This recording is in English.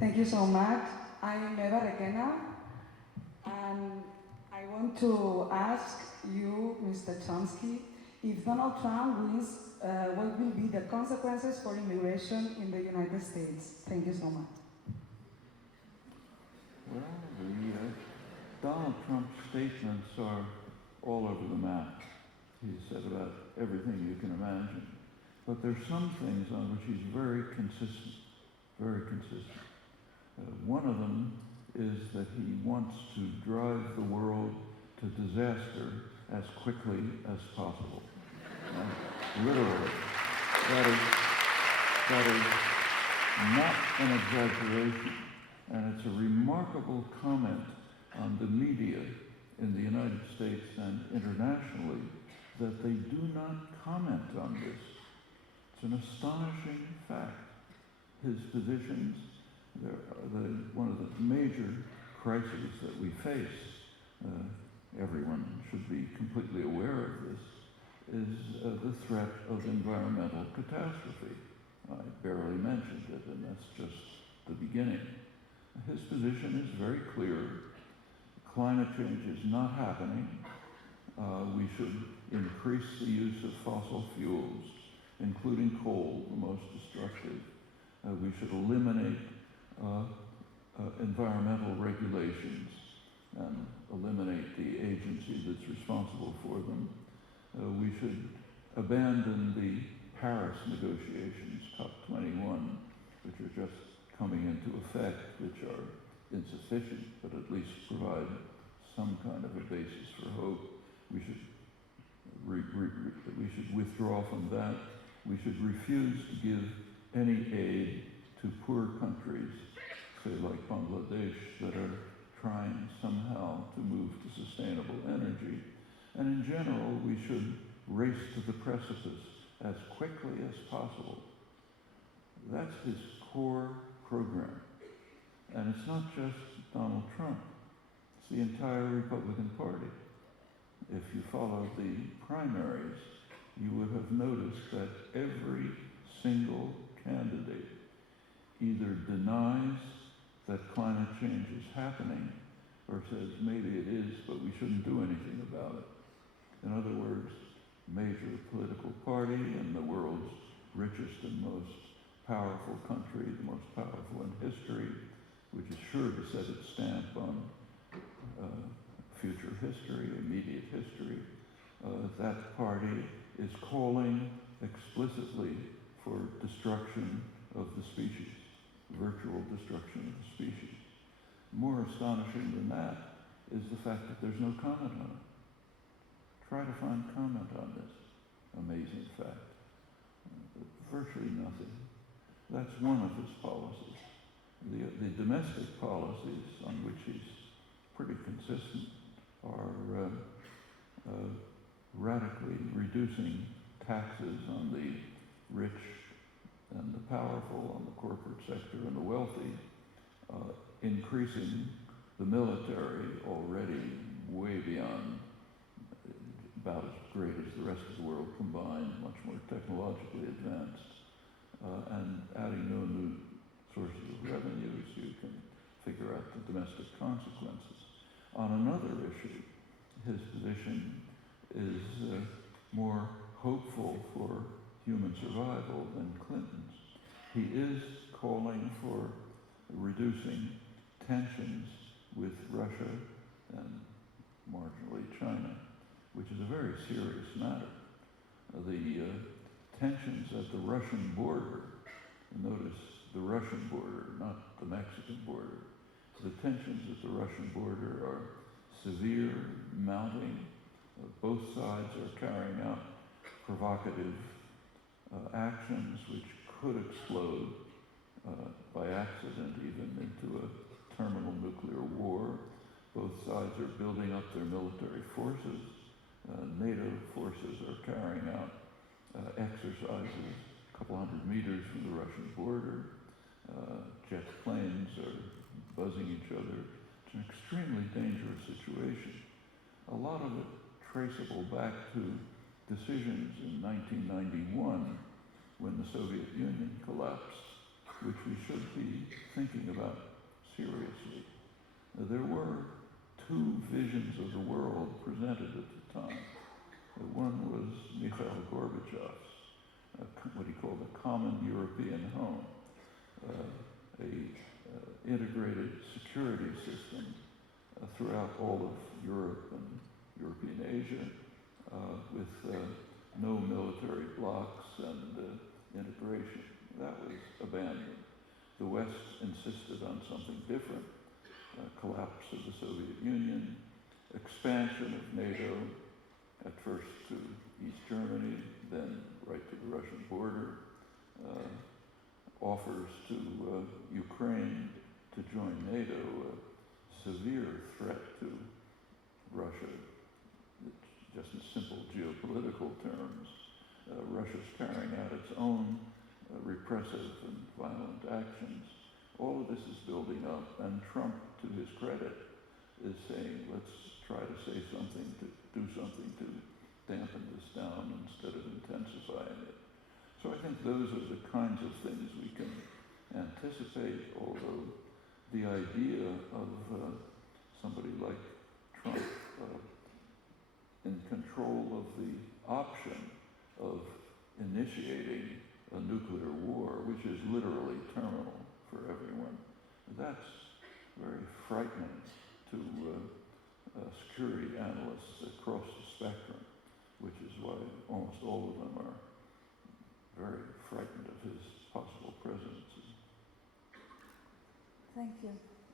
Thank you so much. I'm Eva Requena, and I want to ask you, Mr. Chomsky, if Donald Trump wins, what will be the consequences for immigration in the United States? Thank you so much. Well, Donald Trump's statements are all over the map. He's said about everything you can imagine. But there's some things on which he's very consistent, very consistent. One of them is that he wants to drive the world to disaster as quickly as possible. Literally. That is not an exaggeration. And it's a remarkable comment on the media in the United States and internationally that they do not comment on this. It's an astonishing fact. His positions, one of the major crises that we face, everyone should be completely aware of this, is the threat of environmental catastrophe. I barely mentioned it, and that's just the beginning. His position is very clear. Climate change is not happening. We should increase the use of fossil fuels, including coal, the most destructive. We should eliminate environmental regulations and eliminate the agency that's responsible for them. We should abandon the Paris negotiations, COP21, which are just coming into effect, which are insufficient, but at least provide some kind of a basis for hope. We should withdraw from that. We should refuse to give any aid to poor countries, say like Bangladesh, that are trying somehow to move to sustainable energy. And in general, we should race to the precipice as quickly as possible. That's his core program. And it's not just Donald Trump. It's the entire Republican Party. If you follow the primaries, you would have noticed that every single candidate either denies that climate change is happening or says maybe it is, but we shouldn't do anything about it. In other words, major political party in the world's richest and most powerful country, the most powerful in history, which is sure to set its stamp on future history, immediate history. That party is calling explicitly for destruction of the species, virtual destruction of the species. More astonishing than that is the fact that there's no comment on it. Try to find comment on this amazing fact. Virtually nothing. That's one of his policies. The domestic policies on which he's pretty consistent are radically reducing taxes on the rich and the powerful, on the corporate sector and the wealthy, increasing the military already way beyond, about as great as the rest of the world combined, much more technologically advanced, and adding no new sources of revenues. You can figure out the domestic consequences. On another issue, his position is more hopeful for human survival than Clinton's. He is calling for reducing tensions with Russia and marginally China, which is a very serious matter. The tensions at the Russian border, notice the Russian border, not the Mexican border. The tensions at the Russian border are severe, mounting. Both sides are carrying out provocative actions which could explode by accident even into a terminal nuclear war. Both sides are building up their military forces. NATO forces are carrying out exercises a couple hundred meters from the Russian border. Jet planes are buzzing each other. It's an extremely dangerous situation. A lot of it traceable back to decisions in 1991 when the Soviet Union collapsed. which we should be thinking about seriously. There were two visions of the world presented at the time. One was Mikhail Gorbachev's, what he called a common European home, integrated security system throughout all of Europe and European Asia, with no military blocs and integration. That was abandoned. The West insisted on something different: collapse of the Soviet Union, expansion of NATO, at first to East Germany, then right to the Russian border, offers to Ukraine to join NATO, a severe threat to Russia. It's just in simple geopolitical terms. Russia's carrying out its own repressive and violent actions. All of this is building up, and Trump, to his credit, is saying, let's try to say something, to do something to dampen this down instead of intensifying it. So I think those are the kinds of things we can anticipate, although the idea of somebody like Trump in control of the option of initiating a nuclear war, which is literally terminal for everyone, that's very frightening to security analysts across the spectrum, which is why almost all of them are very frightened of his possible presidency. Thank you.